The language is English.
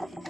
Thank you.